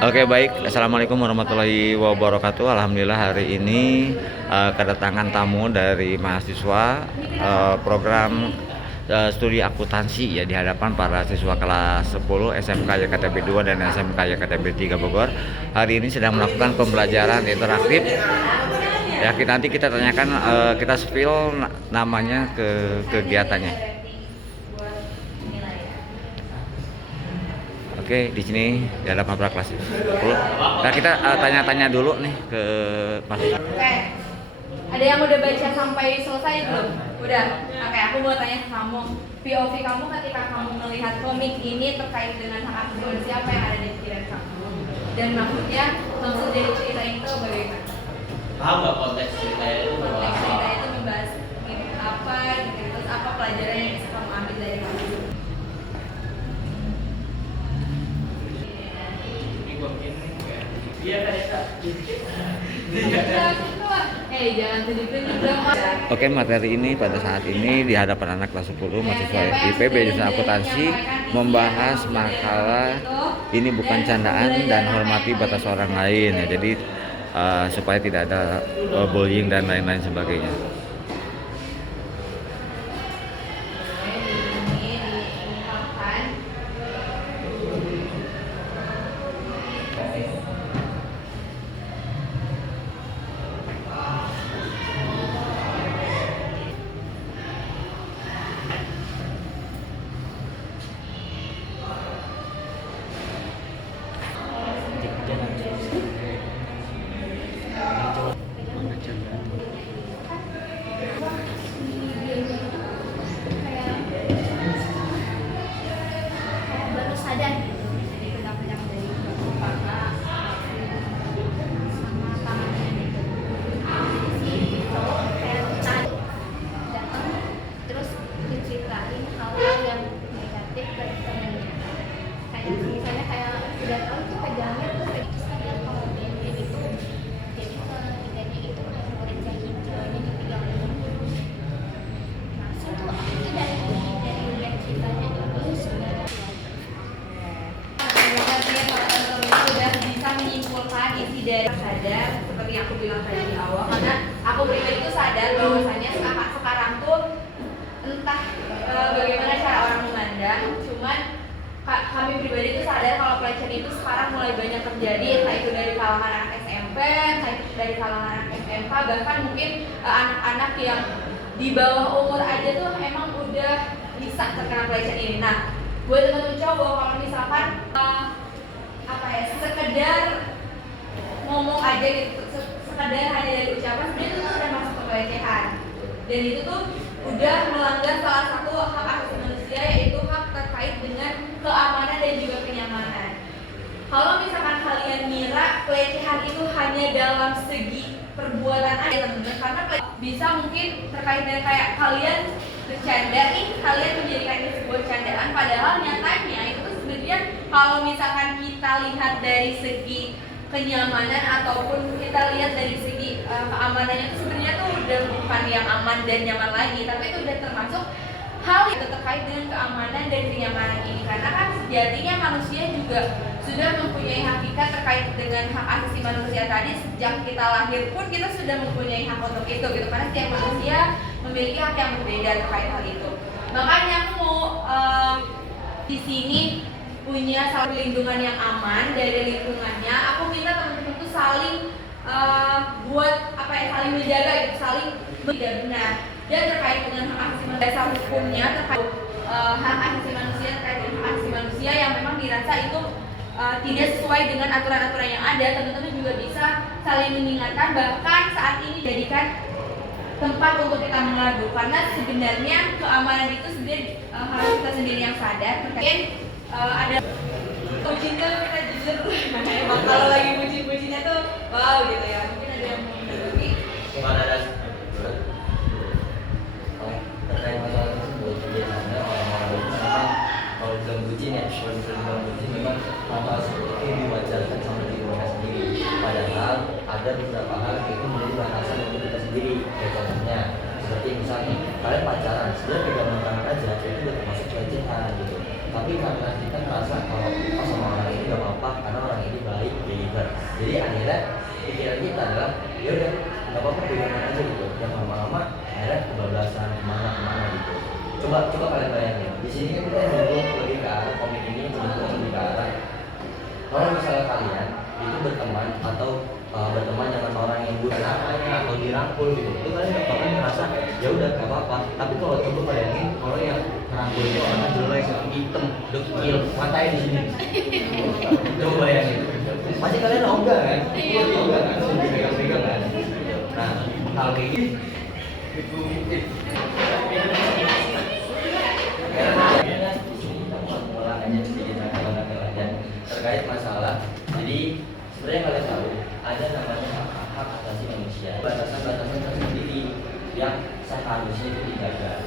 Oke, baik. Assalamualaikum warahmatullahi wabarakatuh. Alhamdulillah hari ini kedatangan tamu dari mahasiswa program studi akuntansi ya di hadapan para siswa kelas 10 SMK YKTB 2 dan SMK YKTB 3 Bogor. Hari ini sedang melakukan pembelajaran interaktif. Ya, nanti kita tanyakan, kita spill namanya ke kegiatannya. Oke, di sini di hadapan para kelas 10. Nah, kita tanya-tanya dulu nih ke Mas. Oke. Ada yang udah baca sampai selesai belum? Udah. Oke, aku mau tanya ke kamu. POV kamu ketika kamu melihat komik ini terkait dengan hak asasi manusia, apa yang ada di pikiran kamu? Dan maksud dari cerita itu bagaimana? Paham nggak konteks ceritanya itu? Konteks cerita itu membahas apa gitu, terus apa pelajaran yang bisa kamu ambil dari kamu? Iya kan ya. Jangan sedih-sedih dong. Oke, materi ini pada saat ini di hadapan anak kelas 10 mahasiswa IPB jurusan akuntansi membahas makalah ini bukan candaan dan hormati batas orang lain ya. Jadi supaya tidak ada bullying dan lain-lain sebagainya. Baru sadar gitu, jadi pedang-pedang dari kepala sama tangannya gitu. Si itu kayak tadi datang terus diceritain hal-hal yang negatif dari temennya, kayak misalnya kayak udah tahu tuh pegangnya tuh kayak sadar kalau dia itu jadi ketiganya itu kayak ngereceh ceweknya dipegang dulu. Nah situ aku tuh dari lihat ceritanya itu sebenarnya Sudah bisa menyimpulkan isi dari sadar seperti yang aku bilang tadi di awal, karena aku pribadi itu sadar bahwasanya sekarang tuh entah bagaimana cara orang memandang, cuman kami pribadi itu sadar kalau pelecehan itu sekarang mulai banyak terjadi, entah itu dari kalangan anak SMP, entah itu dari kalangan anak SMK, bahkan mungkin anak-anak yang di bawah umur aja tuh emang udah bisa terkena pelecehan ini. Nah, buat teman-teman cowok, kalau misalkan sekedar ngomong aja gitu, sekedar hanya dari ucapan, sebenarnya itu tuh udah masuk ke pelecehan, dan itu tuh udah melanggar salah satu hak asasi manusia, yaitu hak terkait dengan keamanan dan juga kenyamanan. Kalau misalkan kalian ngira pelecehan itu hanya dalam segi perbuatan aja teman-teman, karena bisa mungkin terkait dengan kayak kalian bercanda nih, kalian menjadikan itu sebuah candaan, padahal nyatanya itu tuh sebenarnya kalau misalkan kita lihat dari segi kenyamanan ataupun kita lihat dari segi keamanannya itu sebenarnya tuh udah bukan yang aman dan nyaman lagi, tapi itu udah termasuk hal yang terkait dengan keamanan dan kenyamanan ini, karena kan sejatinya manusia juga sudah mempunyai hakikat terkait dengan hak asasi manusia tadi. Sejak kita lahir pun kita sudah mempunyai hak untuk itu gitu, karena setiap manusia memiliki hak yang berbeda terkait hal itu. Makanya aku mau di sini punya perlindungan yang aman dari lingkungannya. Aku minta teman-teman tuh saling buat saling menjaga gitu, saling tidak benar. Dan terkait dengan hak asasi manusia, dasar hukumnya terkait hak asasi manusia, terkait dengan hak asasi manusia yang memang dirasa itu tidak sesuai dengan aturan-aturan yang ada, teman-teman juga bisa saling mengingatkan. Bahkan saat ini jadikan tempat untuk kita mengadu, karena sebenarnya keamanan itu sebenarnya harus kita sendiri yang sadar. Terkait ada bucinnya, kita jujur emang kalau lagi bucin-bucinnya tuh wow gitu ya. Mungkin ada yang mau berbagi. Bukan ada terkait masalah tersebut. Biasanya orang-orang itu memang kalau dalam bucin ya, kalau dalam bucin memang hal seperti ini diwajarkan sama diri mereka sendiri. Padahal ada beberapa hal itu menjadi batasan untuk kita sendiri. Kayak contohnya seperti misalnya kalian pacaran, sebenarnya pegangan tangan aja itu udah termasuk pelecehan gitu. Tapi karena kita merasa kalau sama orang ini gak apa-apa, atau berteman dengan orang yang buta atau dirangkul gitu, itu kalian bakalan ngerasa ya udah gak apa-apa. Tapi kalau coba bayangin kalau yang rangkul itu orangnya jelek, hitam, dekil, matanya di sini. Coba bayangin, pasti kalian ogah kan? Ogah kan? Pegang-pegang kan? Nah, hal kayak gini terkait masalah. Jadi sebenarnya kalian tahu ada namanya hak asasi manusia, batasan-batasan tersendiri yang seharusnya itu dijaga.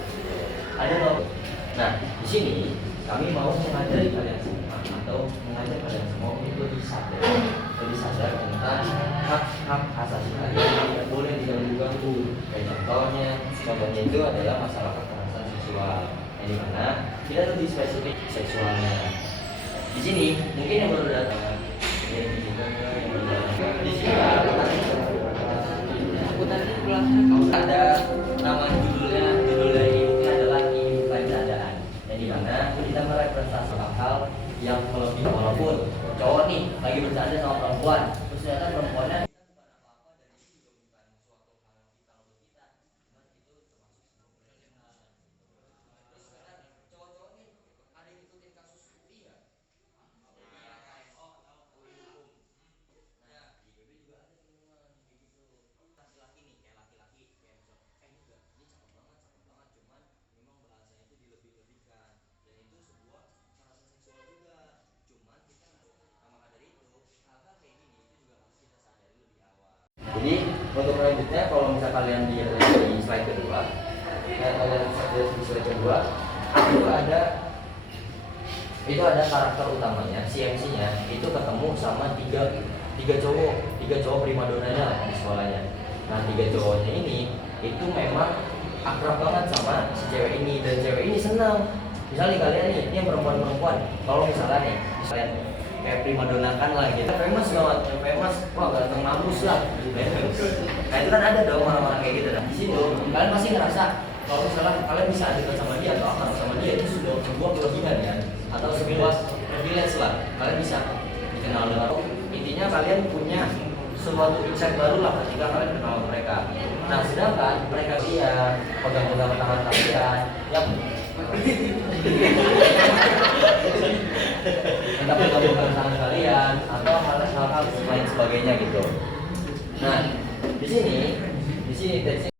Ada loh. Nah, di sini kami mau mengajari kalian semua atau mengajak kalian semua untuk lebih sadar tentang hak-hak asasi kalian yang tidak boleh diganggu-ganggu. Kayak contohnya itu adalah masalah kekerasan seksual, yang dimana tidak lebih spesifik seksualnya. Di sini mungkin yang baru datang, di sini ada nama judul dari ini adalah ini bukan keadaan, yang dimana kita merepresentasi hal yang melebihi. Walaupun cowok nih lagi bercanda sama perempuan, terus ternyata perempuannya jadi untuk selanjutnya kalau misal kalian di slide kedua, kalian di slide kedua itu ada karakter utamanya, CMC-nya itu ketemu sama tiga cowok primadonanya lah di sekolahnya. Nah, 3 cowoknya ini itu memang akrab banget sama si cewek ini, dan cewek ini senang. Misalnya kalian nih, ini yang perempuan, kalau misalnya nih, kalian kayak primadonakan lah gitu, famous banget, famous, wah ganteng mampus lah. Nah itu kan ada dong orang-orang kayak gitu. Nah di situ kalian pasti ngerasa kalau misalnya kalian bisa dekat sama dia atau akrab sama dia itu sudah sebuah kelebihan ya, atau sebuah privilege lah. Kalian bisa dikenal dengan, intinya kalian punya suatu insight baru lah ketika kalian kenal mereka. Nah sedangkan mereka dia pegang-pegang tangan kalian, yang entah pegang-pegang tangan kalian atau hal-hal lain sebagainya gitu. Nah di sini teksnya